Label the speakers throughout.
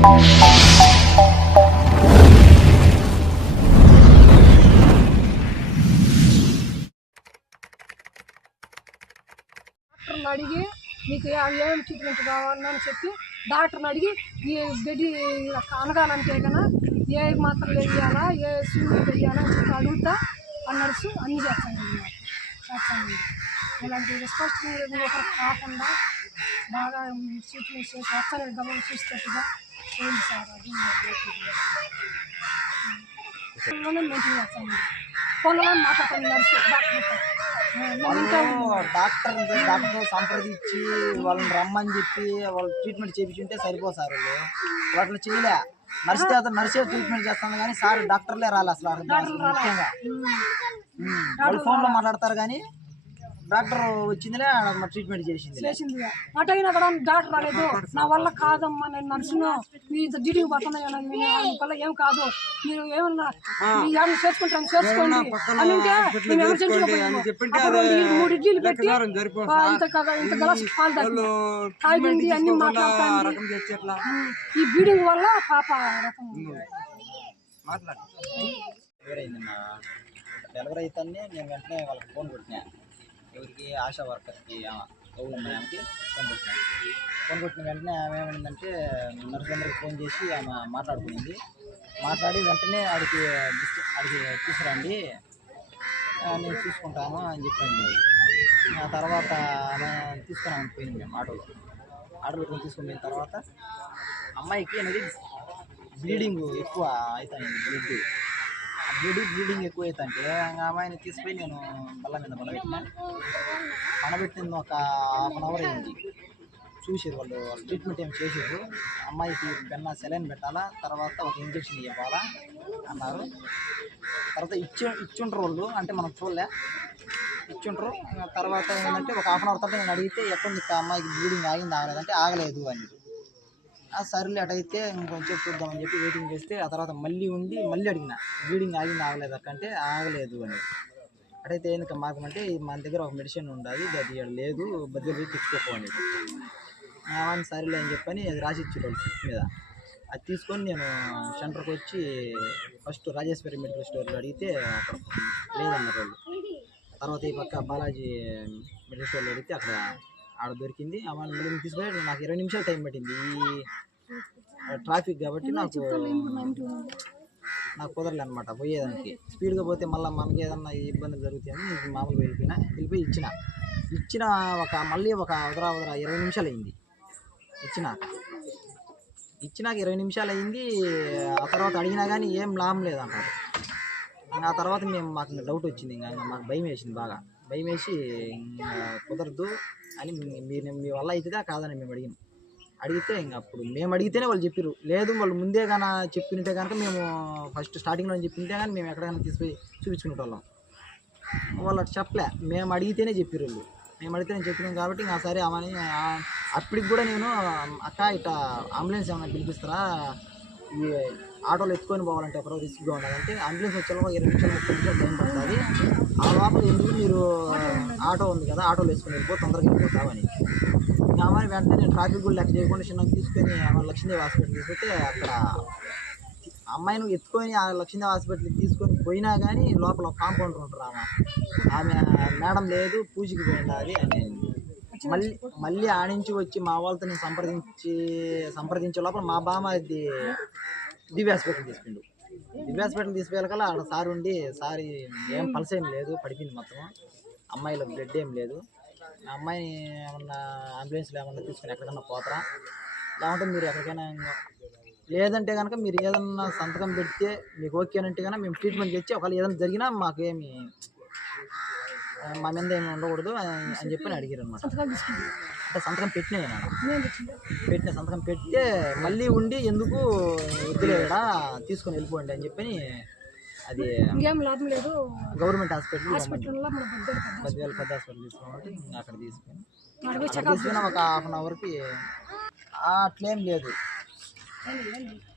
Speaker 1: డాక్టర్ని అడిగి మీకు ఏం ట్రీట్మెంట్ కావాలని చెప్పి డాక్టర్ని అడిగి ఈ గడ్డి అనగాలంటే కన్నా ఏ మాత్రలు వేయాలా ఏ సూర్యులు వేయాలా అని చెప్పి అడుగుతా ఆ నర్సు అన్నీ చేస్తాను ఇలాంటి రెస్పాన్స్ కాకుండా బాగా ట్రీట్మెంట్ చేసి వచ్చాను గమనం చూసేట్టుగా సార్ అది. ఫోన్లోనే ఫోన్లో మాట్లాడతాను నర్సు.
Speaker 2: డాక్టర్ డాక్టర్ సంప్రదించి వాళ్ళని రమ్మని చెప్పి వాళ్ళు ట్రీట్మెంట్ చేయించుంటే సరిపో సార్ వాళ్ళు. వాటిని చేయలే. నర్స్ అతను నర్సే ట్రీట్మెంట్ చేస్తాను కానీ సార్ డాక్టర్లే రాలే అసలు ముఖ్యంగా. వాళ్ళు ఫోన్లో మాట్లాడతారు కానీ డాక్టర్ వచ్చిందిలే ఆడ ట్రీట్మెంట్ చేసింది
Speaker 1: చేసింది అటు అయినా కూడా డాక్టర్ రాలేదు. నా వల్ల కాదమ్మా నేను నర్సును. మీ డ్యూటీకి పోతున్నాను వల్ల ఏం కాదు. మీరు ఏమన్నా చేసుకుంటాను చేసుకోండి అని అంటే మేము ఎమర్జెన్సీగా పోయాము అప్పుడు రెండు ఇడ్లీ- మూడు ఇడ్లీలు పెట్టి ఇంత కదా ఇంత గ్లాస్ పాలు తాగింది అన్ని ఈ బ్లీడింగ్ వల్ల పాప రకం
Speaker 2: డెలివరీ అయితేనే నేను వెంటనే వాళ్ళకి ఫోన్ కొట్టినా ఎవరికి ఆశా వర్కర్కి కౌలమ్మ ఆమెకి ఫోన్ కొట్టినా ఫోన్ కొట్టిన వెంటనే ఆమె ఏమైందంటే నర్సులందరికి ఫోన్ చేసి ఆమె మాట్లాడుకునింది మాట్లాడి వెంటనే ఆడికి ఆడికి తీసుకురండి. నేను చూసుకుంటాను అని చెప్పింది ఆ తర్వాత ఆమె తీసుకొని పోయింది మేము ఆటోలో. ఆటో పెట్టుకుని తీసుకుని పోయిన తర్వాత అమ్మాయికి అనేది బ్లీడింగ్ ఎక్కువ అవుతాయి బ్లడ్. బ్లడ్ బ్లీడింగ్ ఎక్కువ అవుతుంటే ఆ అమ్మాయిని తీసుకుపోయి నేను బల్ల మీద పడబెట్టిన. పడబెట్టింది ఒక హాఫ్ అన్ అవర్ అయింది. చూసారు వాళ్ళు వాళ్ళు ట్రీట్మెంట్ ఏం చేసారు అమ్మాయికి బెన్న సెలైన్ పెట్టాలా తర్వాత ఒక ఇంజక్షన్ ఇవ్వాలా అన్నారు. తర్వాత ఇచ్చి ఇచ్చుంటారు వాళ్ళు అంటే మనం చూడలే. ఇచ్చుంటారు తర్వాత ఏంటంటే ఒక హాఫ్ అన్ అవర్ తర్వాత నేను అడిగితే ఎక్కడ అమ్మాయికి బ్లీడింగ్ ఆగింది ఆగలేదంటే ఆగలేదు అని. సర్లే అటైతే ఇంకొంచెం చూద్దామని చెప్పి వెయిటింగ్ చేస్తే ఆ తర్వాత మళ్ళీ ఉండి మళ్ళీ అడిగిన బ్లీడింగ్ ఆగింది ఆగలేదు? అక్కంటే ఆగలేదు అని. అటైతే ఎందుకు మాకమంటే మన దగ్గర ఒక మెడిసిన్ ఉండాలి అది లేదు బద్దలు పోయి తెచ్చుకోపోండి అని. సరేలే అని చెప్పని అది రాసి ఇచ్చేటోళ్ళు స్లిప్ మీద. అది తీసుకొని నేను సెంటర్కి వచ్చి ఫస్ట్ రాజేశ్వరి మెడికల్ స్టోర్లో అడిగితే అక్కడ లేదన్నారు వాళ్ళు. తర్వాత ఈ పక్క బాలాజీ మెడికల్ స్టోర్లో అడిగితే అక్కడ ఆడ దొరికింది. మళ్ళీ తీసుకొని నాకు ఇరవై నిమిషాలు టైం పట్టింది. ఈ ట్రాఫిక్ కాబట్టి నాకు నాకు కుదరలే అనమాట పోయేదానికి స్పీడ్గా పోతే మళ్ళీ మనకి ఏదన్నా ఇబ్బందులు జరుగుతాయని నేను మామూలుగా వెళ్ళిపోయినా. వెళ్ళిపోయి ఇచ్చిన. ఇచ్చిన ఒక మళ్ళీ ఒక వదరా వదరా ఇరవై నిమిషాలు అయింది ఇచ్చినాక ఇచ్చినాక ఇరవై నిమిషాలు అయింది ఆ తర్వాత అడిగినా కానీ ఏం లాభం లేదంటారు ఆ తర్వాత మేము మాకు డౌట్ వచ్చింది. ఇంకా ఇంకా మాకు భయం వేసింది బాగా. భయం వేసి ఇంకా కుదరదు. అని మీరు మీ వల్ల అవుతుందా కాదని మేము అడిగిన. అడిగితే ఇంక అప్పుడు మేము అడిగితేనే వాళ్ళు చెప్పారు లేదు వాళ్ళు ముందే కానీ చెప్పినట్టే కనుక మేము ఫస్ట్ స్టార్టింగ్లో చెప్పింటే కానీ మేము ఎక్కడికైనా తీసుకుపోయి చూపించుకునేటోళ్ళం. వాళ్ళు అటు చెప్పలే. మేము అడిగితేనే చెప్పారు వాళ్ళు. మేము అడిగితేనే చెప్పినాం కాబట్టి ఇంకా సరే అవని అప్పటికి కూడా నేను అక్క ఇట్లా అంబులెన్స్ ఏమైనా పిలిపిస్తారా? ఈ ఆటోలో ఎత్తుకొని పోవాలంటే ఒకరో రిస్క్గా ఉండాలంటే అంబులెన్స్ వచ్చేలో ఇరవై నిమిషాలు ముప్పై నిమిషాలు టైం పడుతుంది. ఆ లోపల ఎందుకు మీరు ఆటో ఉంది కదా ఆటోలో వేసుకొని వెళ్ళిపో తొందరగా వెళ్ళిపోతామని. కావాలి వెంటనే ట్రాఫిక్ కూడా లెక్క చేయకుండా చిన్న తీసుకొని లక్ష్మీదేవి హాస్పిటల్ తీసుకుంటే అక్కడ అమ్మాయిని ఎత్తుకొని ఆ లక్ష్మీదేవి హాస్పిటల్కి తీసుకొని పోయినా కానీ లోపల ఒక కాంపౌండర్ ఉంటారు ఆమె ఆమె మేడం లేదు పూజకి పోయినది అని. మళ్ళీ మళ్ళీ ఆడించి వచ్చి మా వాళ్ళతో నేను సంప్రదించి సంప్రదించే లోపల మా బామ్మ అది దివ్య హాస్పిటల్ తీసుకుండు దివ్య హాస్పిటల్ తీసుకెళ్ళకల్లా అక్కడ సార్ ఉండి సార్ ఏం పల్స్ ఏం లేదు పడిపోయింది మొత్తం. అమ్మాయిలో బ్లడ్ ఏం లేదు. ఆ అమ్మాయిని ఏమన్నా అంబులెన్స్లో ఏమన్నా తీసుకుని ఎక్కడికన్నా పోతారా? లేకుంటే మీరు ఎక్కడికైనా లేదంటే కనుక మీరు ఏదన్నా సంతకం పెడితే మీకు ఓకే అంటే కనుక మేము ట్రీట్మెంట్ తెచ్చి ఒకవేళ ఏదైనా జరిగినా మాకేమి మా మీద ఏమి ఉండకూడదు అని చెప్పి అడిగారు అనమాట అంటే సంతకం పెట్టినా నేను పెట్టిన సంతకం పెడితే మళ్ళీ ఉండి ఎందుకు వద్దులేడా తీసుకొని వెళ్ళిపోండి అని చెప్పని అది
Speaker 1: ఇంకేం లాభం లేదు.
Speaker 2: గవర్నమెంట్ హాస్పిటల్
Speaker 1: హాస్పిటల్లో
Speaker 2: పదివేల పెద్ద హాస్పిటల్. తీసుకోమంటే అక్కడ తీసుకుని తీసుకుని ఒక హాఫ్ అన్ అవర్కి. అట్లేం లేదు.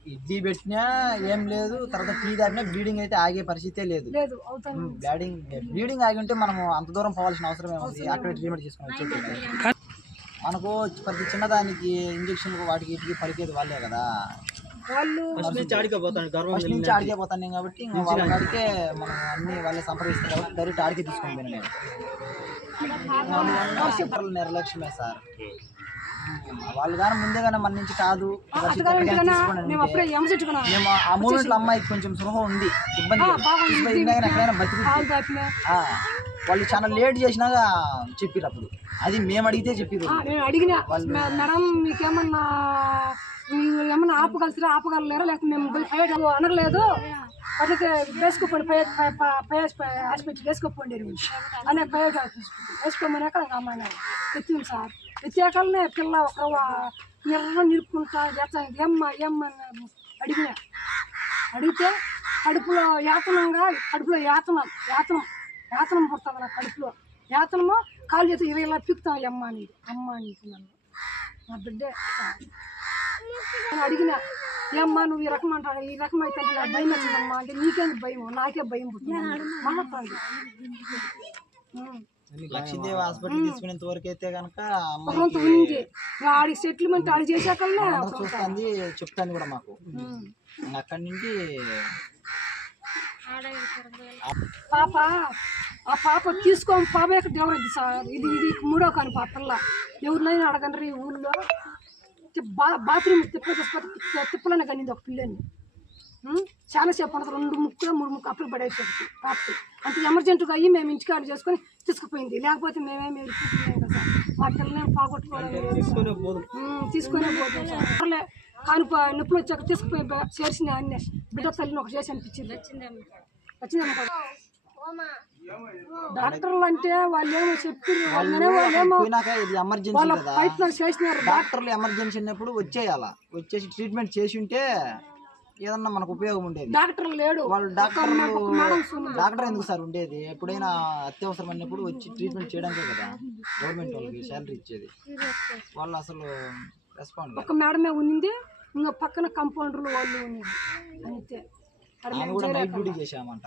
Speaker 2: ఇడ్లీ పెట్టినా ఏం లేదు తర్వాత టీ తాగినా బ్లీడింగ్ అయితే ఆగే పరిస్థితే లేదు.
Speaker 1: లేదు అవుతాను.
Speaker 2: బ్లీడింగ్ బ్లీడింగ్ ఆగి ఉంటే మనము అంత దూరం పోవాల్సిన అవసరం ఏముంది అక్కడ ట్రీట్మెంట్ చేసుకుని వచ్చేది మనకు ప్రతి చిన్నదానికి ఇంజక్షన్లు వాటికి వీటికి పలికేది వాళ్ళే కదా.
Speaker 1: వాళ్ళు
Speaker 3: ఫస్ట్ నుంచి ఆడికే పోతాను గర్వం
Speaker 2: ఫస్ట్ నుంచి ఆడికే పోతాను నేను కాబట్టి ఇంకా వాళ్ళ కాడికే మనం అన్ని వాళ్ళే సంప్రదిస్తాం కాబట్టి డైరెక్ట్ ఆడికే తీసుకొని పోయినా నేను. నిర్లక్ష్యమే సార్. వాళ్ళు కానీ ముందే కానీ మన నుంచి కాదు.
Speaker 1: మేము
Speaker 2: ఆ మూమెంట్లో అమ్మాయికి కొంచెం సృహ ఉంది. ఇబ్బంది. ఎక్కడైనా బతికి వాళ్ళు చాలా లేట్ చేసినాక చెప్పిరు అప్పుడు. అది మేము అడిగితే చెప్పిరు
Speaker 1: అడిగిన "మే- మేడం మీకేమన్నా ఏమన్నా ఆపగలుగుతారా ఆపగలలేరా లేకపోతే మేము పోయి పై అనగలేదు అట్లయితే వేసుకోపోండి పై హాస్పిటల్ వేసుకోపోండి అనే హాస్పిటల్ వేసుకోమన్నాక అమ్మాయి ఎత్తింది సార్. ఎత్తాకనే పిల్ల ఒక ఎర్ర నిలుపుకుంటా చేస్తాను ఏమ్మా ఏమ్మా అని అడిగితే కడుపులో యాతనంగా కడుపులో యాతనం యాతనం యాతనం పుడుతుంది నా కడుపులో యాతనము కాలు చేతి ఇలా ఇలా పిక్తాం అమ్మ నీకు అమ్మ నీకు నన్ను నా బిడ్డే నేను అడిగిన ఏమ్మా నువ్వు ఈ రకం అంటాడు ఈ రకం అయితే అంటే నాకు భయం వచ్చిందమ్మా అంటే నీకేంది భయం నాకే భయం పుట్టింది మళ్ళా
Speaker 2: లక్ష్మీదేవి హాస్పిటల్ తీసుకునేంత వరకు అయితే కనుక
Speaker 1: ఆడికి సెటిల్మెంట్ ఆడి చేశాకల్నే
Speaker 2: అందరూ చూస్తుంది చెప్తాంది కూడా మాకు. అక్కడి నుంచి
Speaker 1: పాప ఆ పాప తీసుకొని పాప ఎక్కడ ఎవరద్దు సార్ ఇది ఇది మూడో కాని పాప పిల్ల. ఎవరినైనా అడగండి ఈ ఊళ్ళో. బాత్రూమ్ తిప్ప తిప్ప తిప్పలనే కానీ ఒక పిల్లని? చాలా సేపు ఉండదు రెండు ముక్కులు మూడు ముక్కు అప్పులు పడేసేది పాపకి. అంత ఎమర్జెంట్గా అయ్యి మేము ఇంటికాడ చేసుకొని తీసుకుపోయింది. లేకపోతే మేమేమి ఎదుర్కొంటున్నాం కదా మా పిల్లల్ని పోగొట్టుకోవడం తీసుకునే పోతాం కాను నొప్పులు వచ్చాక తీసుకుపోయి చేర్చిన అన్నీ బిడ్డ తల్లిని ఒక చేసి అనిపించింది. వచ్చిందమ్మ. డాక్టర్లు అంటే వాళ్ళు ఏమో
Speaker 2: కదా.
Speaker 1: ప్రయత్నాలు చేసినారు.
Speaker 2: డాక్టర్లు ఎమర్జెన్సీ ఉన్నప్పుడు వచ్చేయాల. వచ్చేసి ట్రీట్మెంట్ చేసి ఉంటే ఏదన్నా మనకు ఉపయోగం ఉండేది.
Speaker 1: డాక్టర్ లేడు.
Speaker 2: వాళ్ళు
Speaker 1: ఉంది.
Speaker 2: డాక్టర్ ఎందుకు సార్ ఉండేది? ఎప్పుడైనా అత్యవసరం అన్నప్పుడు వచ్చి ట్రీట్మెంట్ చేయడానికే కదా. గవర్నమెంట్ వాళ్ళకి శాలరీ ఇచ్చేది. వాళ్ళు అసలు రెస్పాండ్
Speaker 1: ఒక మేడమే ఉన్నింది. ఇంకా పక్కన కంపౌండర్లు వాళ్ళు ఉన్నది అంతే.
Speaker 2: కూడా నైట్ డ్యూటీ చేసామంట